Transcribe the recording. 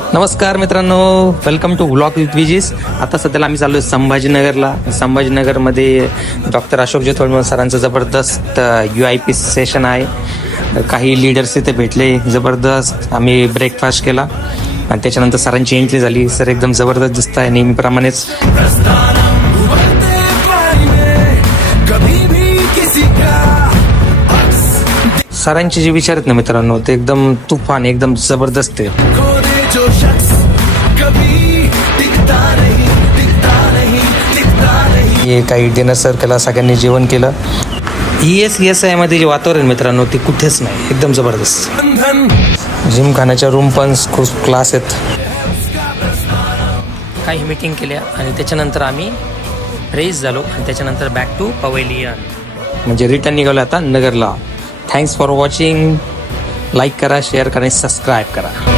नमस्कार मित्रांनो, welcome to vlog with विजीस. आता सध्याला आम्ही चाललो आहे संभाजीनगरला. संभाजीनगरमध्ये डॉक्टर अशोक जोथवड सरांचं जबरदस्त UIP सेशन आहे. काही लीडर्स इथे भेटले, जबरदस्त आम्ही ब्रेकफास्ट केला आणि त्याच्यानंतर सरांची एंट्री झाली. सर एकदम जबरदस्त दिसत आहे नेहमीप्रमाणेच. सरांचे जे विचार आहेत ना मित्रांनो, ते एकदम तुफान, एकदम जबरदस्त आहे. हे काही डिनर सर्व केला, सगळ्यांनी जेवण केलं. ESI मध्ये जे वातावरण मित्रांनो ते कुठेच नाही, एकदम जबरदस्त. जिमखान्याच्या रूम पण खूप क्लास आहेत. काही मीटिंग केल्या आणि त्याच्यानंतर आम्ही फ्रेश झालो आणि त्याच्यानंतर बॅक टू पवेलियन, म्हणजे रिटर्न निघालो आता नगरला. Thanks for watching. लाईक करा, शेअर करा आणि सबस्क्राईब करा.